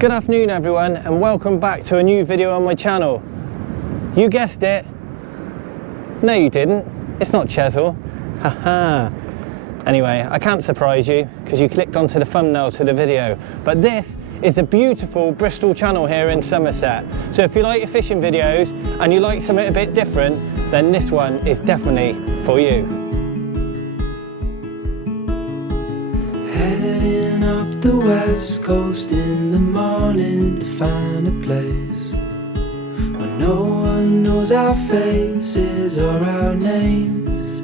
Good afternoon everyone, and welcome back to a new video on my channel. You guessed it. No you didn't, it's not Chesil. Haha. Anyway, I can't surprise you because you clicked onto the thumbnail to the video, but this is a beautiful Bristol Channel here in Somerset. So if you like your fishing videos and you like something a bit different, then this one is definitely for you. Heading up the west coast in the morning to find a place where no one knows our faces or our names.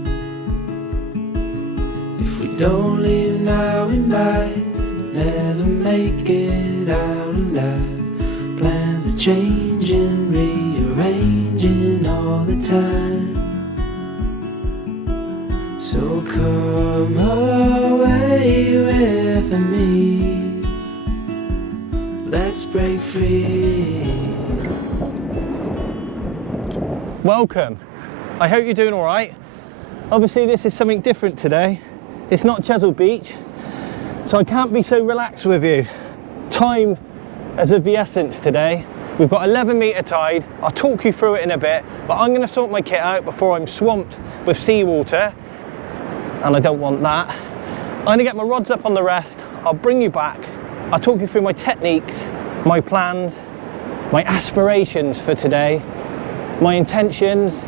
If we don't leave now we might never make it out alive. Plans are changing, rearranging all the time. So come away with me, let's break free. Welcome. I hope you're doing all right. Obviously this is something different today. It's not Chesil Beach, so I can't be so relaxed with you. Time is of the essence today. We've got 11 metre tide. I'll talk you through it in a bit, but I'm going to sort my kit out before I'm swamped with seawater. And I don't want that. I'm going to get my rods up on the rest. I'll bring you back. I'll talk you through my techniques, my plans, my aspirations for today, my intentions,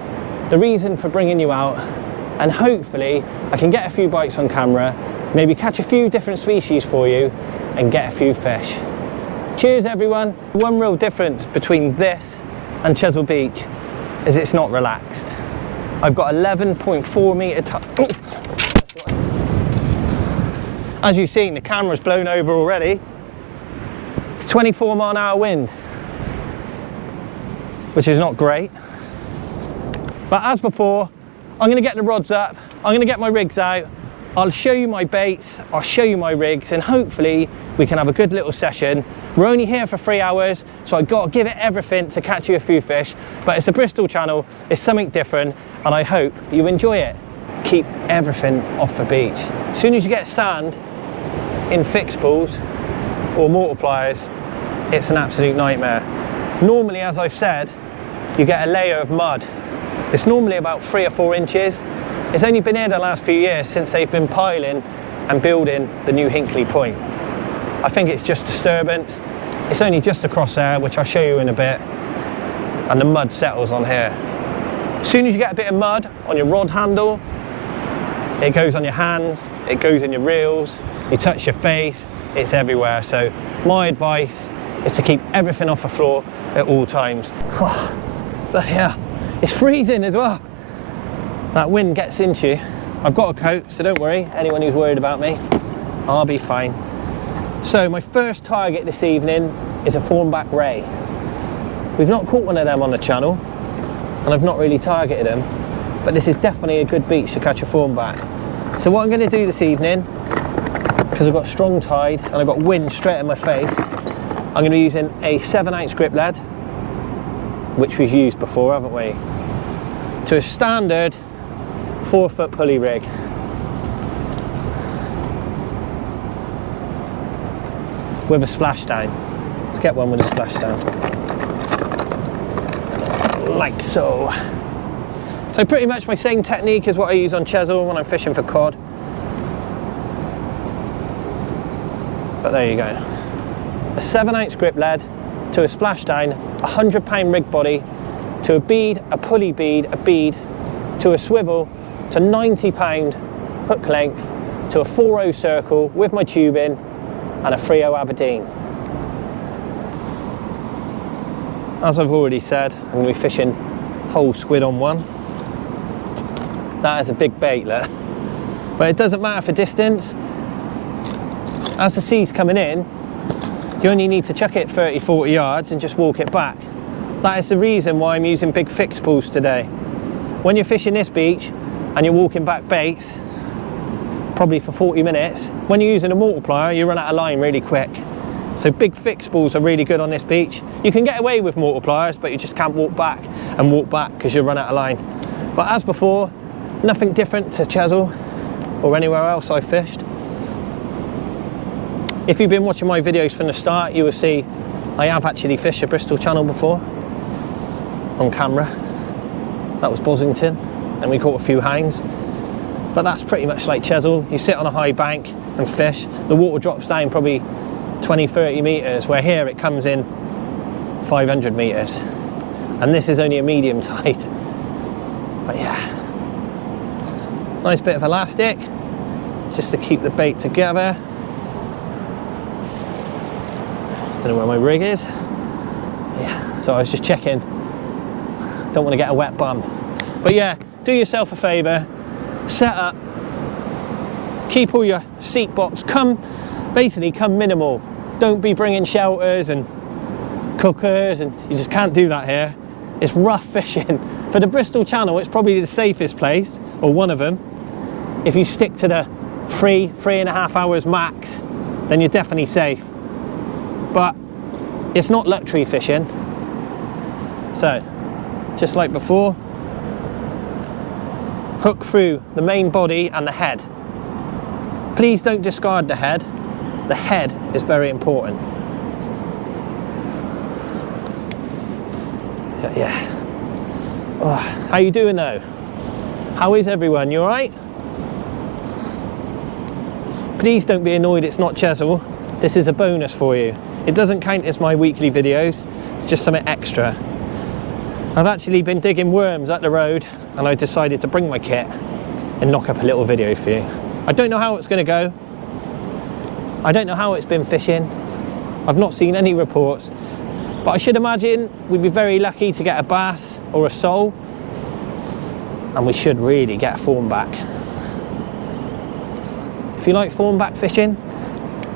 the reason for bringing you out, and hopefully I can get a few bites on camera, maybe catch a few different species for you and get a few fish. Cheers everyone. One real difference between this and Chesil Beach is it's not relaxed. I've got 11.4 metre tide. As you've seen, the camera's blown over already. It's 24 mile/hour winds, which is not great. But as before, I'm going to get the rods up, I'm going to get my rigs out, I'll show you my baits, I'll show you my rigs, and hopefully we can have a good little session. We're only here for 3 hours, so I've got to give it everything to catch you a few fish, but it's a Bristol Channel, it's something different, and I hope you enjoy it. Keep everything off the beach. As soon as you get sand in fixed pools or multipliers, it's an absolute nightmare. Normally, as I've said, you get a layer of mud. It's normally about 3 or 4 inches. It's only been here the last few years since they've been piling and building the new Hinkley Point. I think it's just disturbance. It's only just across there, which I'll show you in a bit, and the mud settles on here. As soon as you get a bit of mud on your rod handle, it goes on your hands, it goes in your reels, you touch your face, it's everywhere. So my advice is to keep everything off the floor at all times. But yeah, it's freezing as well. That wind gets into you. I've got a coat, so don't worry, anyone who's worried about me, I'll be fine. So my first target this evening is a Thornback Ray. We've not caught one of them on the channel, and I've not really targeted them, but this is definitely a good beach to catch a thornback. So what I'm going to do this evening, because I've got strong tide and I've got wind straight in my face, I'm going to be using a 7/8 grip lead, which we've used before, haven't we, to a standard 4-foot pulley rig. With a splashdown. Let's get one with a splashdown. Like so. So pretty much my same technique as what I use on Chesil when I'm fishing for cod. But there you go. A 7/8 grip lead to a splashdown, a 100-pound rig body, to a bead, a pulley bead, a bead, to a swivel, to 90-pound hook length, to a 4/0 circle with my tubing, and a 3/0 Aberdeen. As I've already said, I'm going to be fishing whole squid on one. That is a big bait, look. But it doesn't matter for distance. As the sea's coming in, you only need to chuck it 30-40 yards and just walk it back. That is the reason why I'm using big fixed pools today. When you're fishing this beach and you're walking back baits, probably for 40 minutes, when you're using a multiplier, you run out of line really quick. So big fixed pools are really good on this beach. You can get away with multipliers, but you just can't walk back because you'll run out of line. But as before, nothing different to Chesil or anywhere else I've fished. If you've been watching my videos from the start, you will see I have actually fished the Bristol Channel before on camera. That was Bosington, and we caught a few hounds. But that's pretty much like Chesil. You sit on a high bank and fish. The water drops down probably 20-30 metres, where here it comes in 500 metres. And this is only a medium tide. But yeah, nice bit of elastic, just to keep the bait together. Don't know where my rig is. Yeah, so I was just checking. Don't want to get a wet bum. But yeah, do yourself a favour, set up, keep all your seat box, basically come minimal. Don't be bringing shelters and cookers, and you just can't do that here. It's rough fishing. For the Bristol Channel, it's probably the safest place, or one of them. If you stick to the 3.5 hours max, then you're definitely safe. But it's not luxury fishing. So, just like before, hook through the main body and the head. Please don't discard the head. The head is very important. But yeah. Oh, how you doing though? How is everyone? You alright? Please don't be annoyed it's not Chesil. This is a bonus for you. It doesn't count as my weekly videos, it's just something extra. I've actually been digging worms up the road, and I decided to bring my kit and knock up a little video for you. I don't know how it's going to go. I don't know how it's been fishing. I've not seen any reports, but I should imagine we'd be very lucky to get a bass or a sole, and we should really get a thornback. If you like thornback fishing,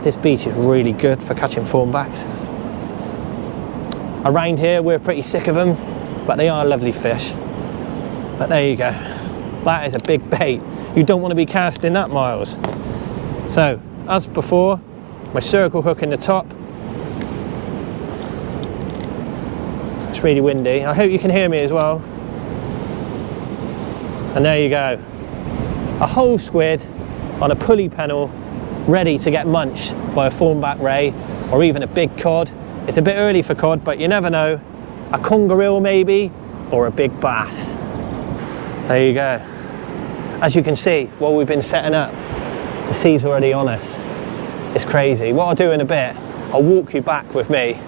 this beach is really good for catching thornbacks. Around here we're pretty sick of them, but they are lovely fish. But there you go. That is a big bait. You don't want to be casting that, Miles. So, as before, my circle hook in the top. It's really windy. I hope you can hear me as well. And there you go. A whole squid on a pulley pennel, ready to get munched by a Thornback Ray or even a big cod. It's a bit early for cod, but you never know. A conger maybe, or a big bass. There you go. As you can see, while we've been setting up, the sea's already on us. It's crazy. What I'll do in a bit, I'll walk you back with me,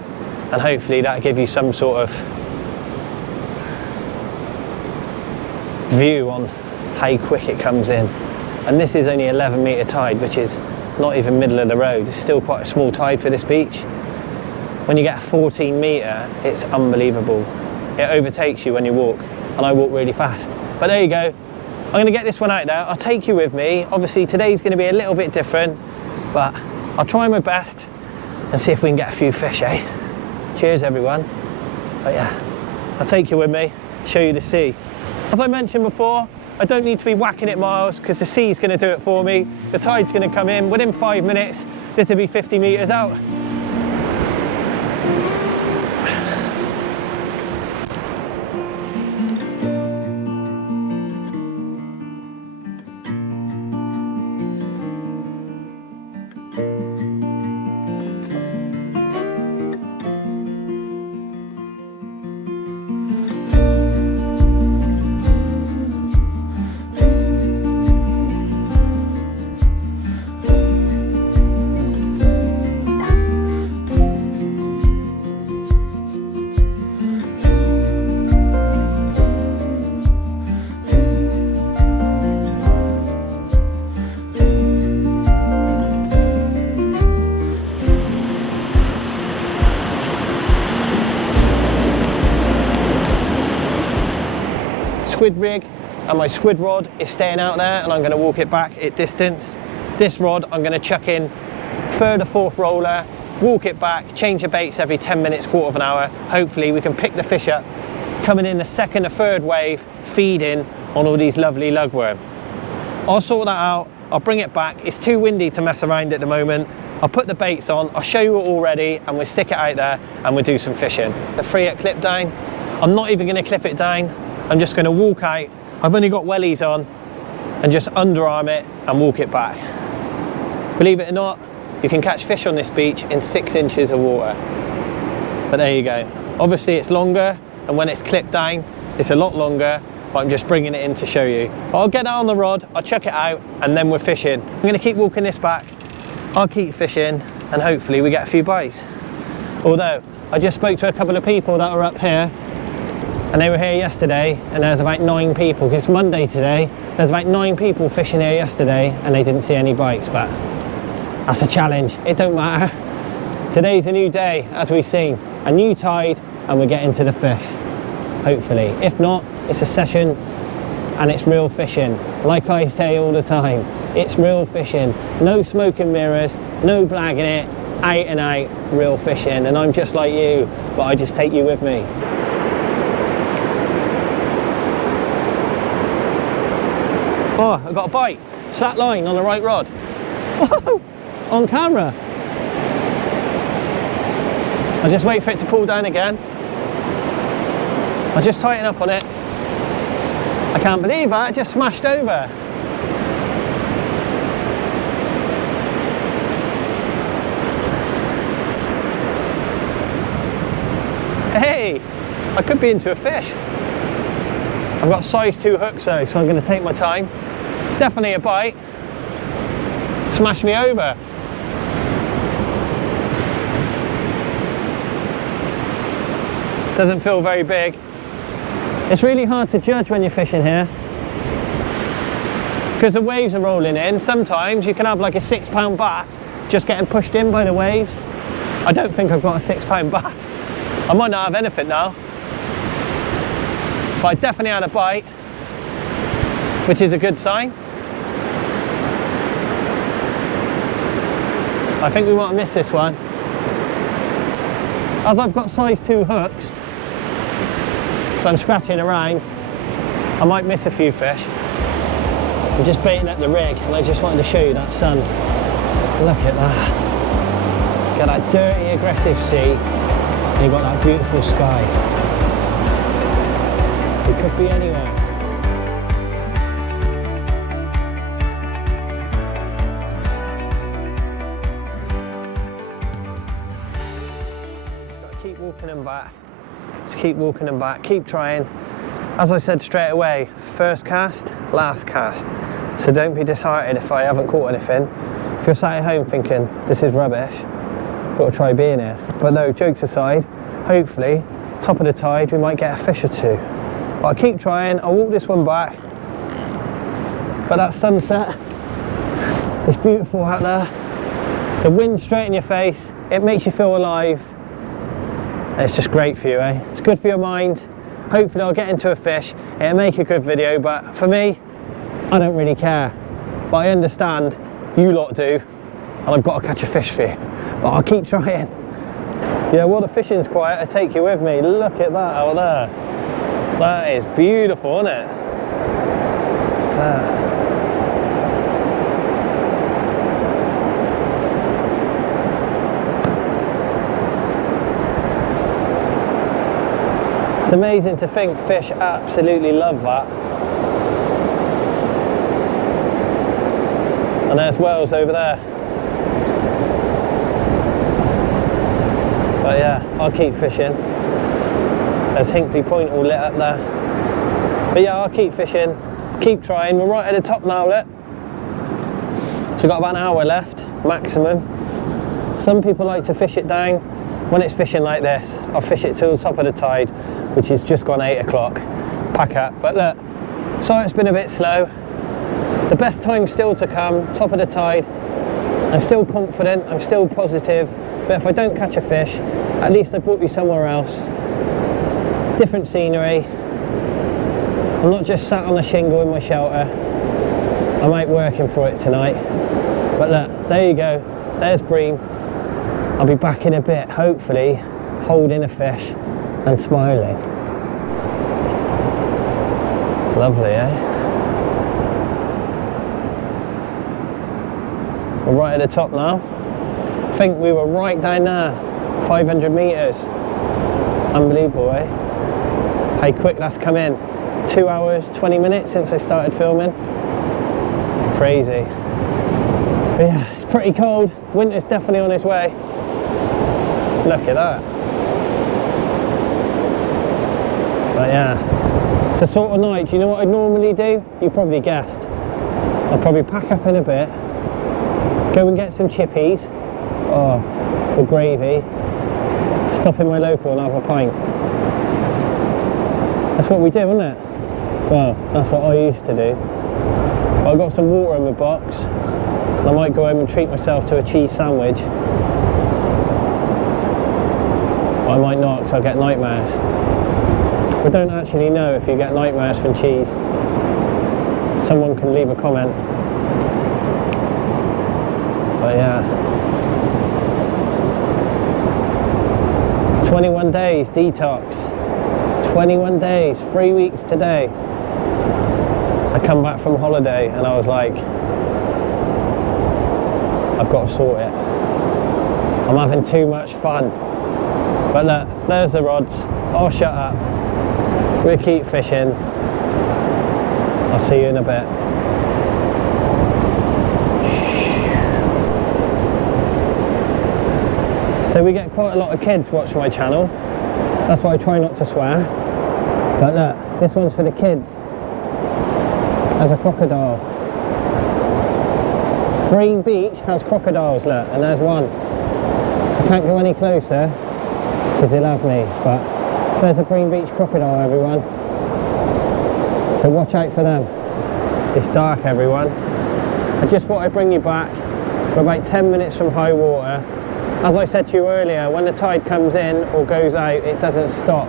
and hopefully that'll give you some sort of view on how quick it comes in. And this is only 11 metre tide, which is not even middle of the road. It's still quite a small tide for this beach. When you get a 14 metre, it's unbelievable. It overtakes you when you walk, and I walk really fast. But there you go. I'm going to get this one out there. I'll take you with me. Obviously today's going to be a little bit different, but I'll try my best and see if we can get a few fish, eh? Cheers everyone. But yeah, I'll take you with me, show you the sea. As I mentioned before, I don't need to be whacking it, Miles, because the sea's going to do it for me. The tide's going to come in. Within 5 minutes, this will be 50 metres out. Squid rig and my squid rod is staying out there, and I'm going to walk it back at distance. This rod I'm going to chuck in third or fourth roller, walk it back, change the baits every 10 minutes, quarter of an hour. Hopefully we can pick the fish up coming in the second or third wave, feeding on all these lovely lugworm. I'll sort that out, I'll bring it back. It's too windy to mess around at the moment. I'll put the baits on, I'll show you it all ready, and we'll stick it out there and we'll do some fishing. The 3-8 clip down, I'm not even going to clip it down. I'm just going to walk out. I've only got wellies on, and just underarm it and walk it back. Believe it or not, you can catch fish on this beach in 6 inches of water. But there you go. Obviously it's longer, and when it's clipped down, it's a lot longer, but I'm just bringing it in to show you. But I'll get that on the rod, I'll chuck it out, and then we're fishing. I'm gonna keep walking this back, I'll keep fishing, and hopefully we get a few bites. Although, I just spoke to a couple of people that were up here, and they were here yesterday, and there's about 9 people, because it's Monday today, there's about 9 people fishing here yesterday, and they didn't see any bites, but that's a challenge, it don't matter. Today's a new day, as we've seen, a new tide, and we're getting to the fish, hopefully. If not, it's a session, and it's real fishing. Like I say all the time, it's real fishing. No smoke and mirrors, no blagging it, out and out, real fishing. And I'm just like you, but I just take you with me. Oh, I got a bite. Sat line on the right rod. Whoa, on camera. I'll just wait for it to pull down again. I'll just tighten up on it. I can't believe that, it just smashed over. Hey, I could be into a fish. I've got size 2 hooks though, so I'm going to take my time. Definitely a bite. Smash me over. Doesn't feel very big. It's really hard to judge when you're fishing here, because the waves are rolling in. Sometimes you can have like a 6-pound bass just getting pushed in by the waves. I don't think I've got a 6-pound bass. I might not have anything now. But I definitely had a bite, which is a good sign. I think we might have missed this one. As I've got size 2 hooks, so I'm scratching around, I might miss a few fish. I'm just baiting at the rig, and I just wanted to show you that sun. Look at that. Got that dirty, aggressive sea, and you've got that beautiful sky. It could be anywhere. Gotta keep walking them back. Just keep walking them back, keep trying. As I said straight away, first cast, last cast. So don't be disheartened if I haven't caught anything. If you're sat at home thinking, this is rubbish, got to try being here. But no, jokes aside, hopefully, top of the tide, we might get a fish or 2. But I'll keep trying, I'll walk this one back. But that sunset, it's beautiful out there. The wind straight in your face, it makes you feel alive. It's just great for you, eh? It's good for your mind. Hopefully I'll get into a fish, it'll make a good video, but for me, I don't really care. But I understand you lot do, and I've got to catch a fish for you. But I'll keep trying. Yeah, while the fishing's quiet, I take you with me. Look at that out there. That is beautiful, isn't it? It's amazing to think fish absolutely love that. And there's whales over there. But yeah, I'll keep fishing. There's Hinkley Point all lit up there. But yeah, I'll keep fishing, keep trying. We're right at the top now, look. So we've got about an hour left, maximum. Some people like to fish it down. When it's fishing like this, I'll fish it till the top of the tide, which is just gone 8 o'clock. Pack up. But look, sorry it's been a bit slow. The best time still to come, top of the tide. I'm still confident, I'm still positive, but if I don't catch a fish, at least I brought you somewhere else. Different scenery. I'm not just sat on a shingle in my shelter. I'm out working for it tonight. But look, there you go, there's Brean. I'll be back in a bit, hopefully, holding a fish and smiling. Lovely, eh? We're right at the top now. I think we were right down there, 500 metres. Unbelievable, eh? How quick that's come in. 2 hours, 20 minutes since I started filming. Crazy. But yeah, it's pretty cold. Winter's definitely on its way. Look at that. But yeah, it's a sort of night. Do you know what I'd normally do? You probably guessed. I'll probably pack up in a bit, go and get some chippies, or gravy, stop in my local and have a pint. That's what we do, isn't it? Well, that's what I used to do. But I've got some water in my box, and I might go home and treat myself to a cheese sandwich. I might not, because I'll get nightmares. I don't actually know if you get nightmares from cheese. Someone can leave a comment. But yeah. 21 days detox. 21 days, 3 weeks today. I come back from holiday and I was like, I've got to sort it. I'm having too much fun. But look, there's the rods. I'll shut up. We'll keep fishing. I'll see you in a bit. So we get quite a lot of kids watch my channel. That's why I try not to swear. But look, this one's for the kids. There's a crocodile. Brean Beach has crocodiles, look, and there's one. I can't go any closer because they'll have me, but there's a Brean Beach crocodile, everyone. So watch out for them. It's dark, everyone. I just thought I'd bring you back. We're about 10 minutes from high water. As I said to you earlier, when the tide comes in or goes out, it doesn't stop.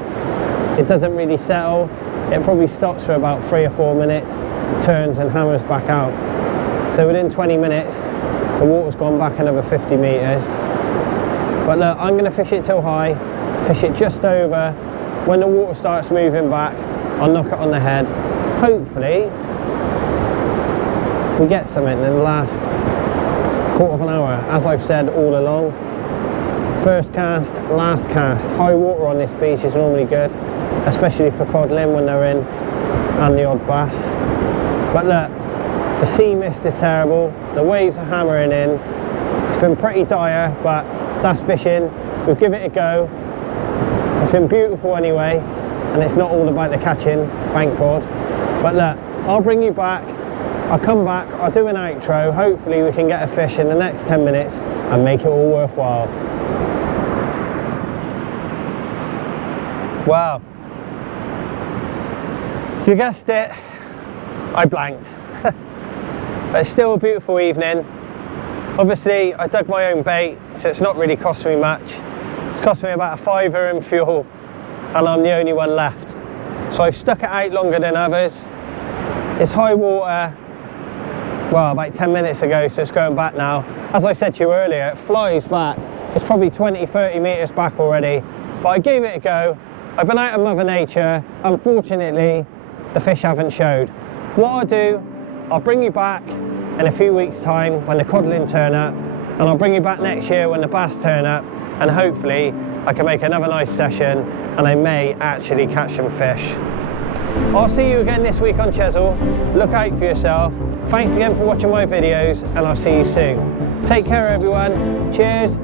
It doesn't really settle. It probably stops for about 3 or 4 minutes, turns and hammers back out. So within 20 minutes, the water's gone back another 50 metres. But look, I'm going to fish it till high, fish it just over. When the water starts moving back, I'll knock it on the head. Hopefully, we get something in the last quarter of an hour. As I've said all along, first cast, last cast. High water on this beach is normally good, especially for codling when they're in, and the odd bass. But look, the sea mist is terrible, the waves are hammering in. It's been pretty dire, but that's fishing. We'll give it a go. It's been beautiful anyway, and it's not all about the catching, thank God. But look, I'll bring you back. I'll come back, I'll do an outro. Hopefully we can get a fish in the next 10 minutes and make it all worthwhile. Wow. You guessed it, I blanked. But it's still a beautiful evening. Obviously, I dug my own bait, so it's not really cost me much. It's cost me about a £5 in fuel, and I'm the only one left. So I've stuck it out longer than others. It's high water, well, about 10 minutes ago, so it's going back now. As I said to you earlier, it flies back. It's probably 20, 30 metres back already, but I gave it a go. I've been out of Mother Nature. Unfortunately, the fish haven't showed. What I'll do, I'll bring you back in a few weeks' time when the codling turn up, and I'll bring you back next year when the bass turn up, and hopefully I can make another nice session and I may actually catch some fish. I'll see you again this week on Chesil. Look out for yourself. Thanks again for watching my videos, and I'll see you soon. Take care, everyone. Cheers.